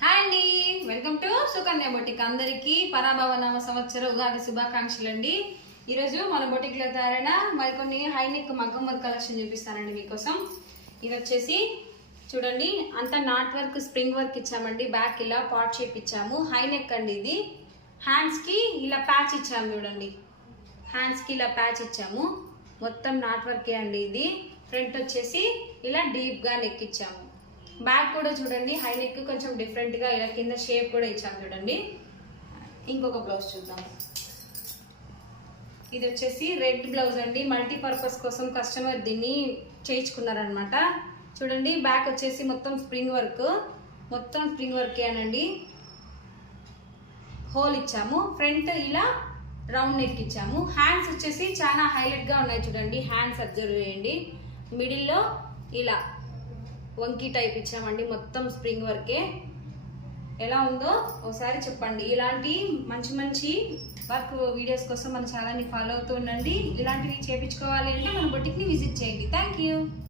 Hi అండి, welcome to Sukanya boutique. అందరికీ పరాభవ నామ సంవత్సర ఉగాది శుభాకాంక్షలు అండి. ఈరోజు మన బొటిక్లో తయారైన మరికొన్ని హైనెక్ మగ్గం వర్క్ కలెక్షన్ చూపిస్తానండి మీకోసం. ఇది వచ్చేసి చూడండి, అంతా నాట్ వర్క్ స్ప్రింగ్ వర్క్ ఇచ్చామండి. బ్యాక్ ఇలా పాట్ షేప్ ఇచ్చాము. హైనెక్ అండి ఇది. హ్యాండ్స్కి ఇలా ప్యాచ్ ఇచ్చాము చూడండి. హ్యాండ్స్కి ఇలా ప్యాచ్ ఇచ్చాము. మొత్తం నాట్ వర్కే అండి ఇది. ఫ్రంట్ వచ్చేసి ఇలా డీప్గా నెక్ ఇచ్చాము. బ్యాక్ కూడా చూడండి, హై నెక్ కొంచెం డిఫరెంట్గా ఇలా కింద షేప్ కూడా ఇచ్చాము చూడండి. ఇంకొక బ్లౌజ్ చూద్దాం. ఇది వచ్చేసి రెడ్ బ్లౌజ్ అండి. మల్టీపర్పస్ కోసం కస్టమర్ దీన్ని చేయించుకున్నారనమాట. చూడండి, బ్యాక్ వచ్చేసి మొత్తం స్ప్రింగ్ వర్క్ అనండి. హోల్ ఇచ్చాము. ఫ్రంట్ ఇలా రౌండ్ నెక్ ఇచ్చాము. హ్యాండ్స్ వచ్చేసి చాలా హైలైట్గా ఉన్నాయి చూడండి. హ్యాండ్స్ అబ్జర్వ్ చేయండి. మిడిల్లో ఇలా వంకీ టైప్ ఇచ్చామండి. మొత్తం స్ప్రింగ్ వర్కే. ఎలా ఉందో ఒకసారి చెప్పండి. ఇలాంటి మంచి మంచి వర్క్ వీడియోస్ కోసం మన ఛానల్ని ఫాలో అవుతూ ఉండండి. ఇలాంటివి చేయించుకోవాలి అంటే మన బొటిక్ని విజిట్ చేయండి. Thank you.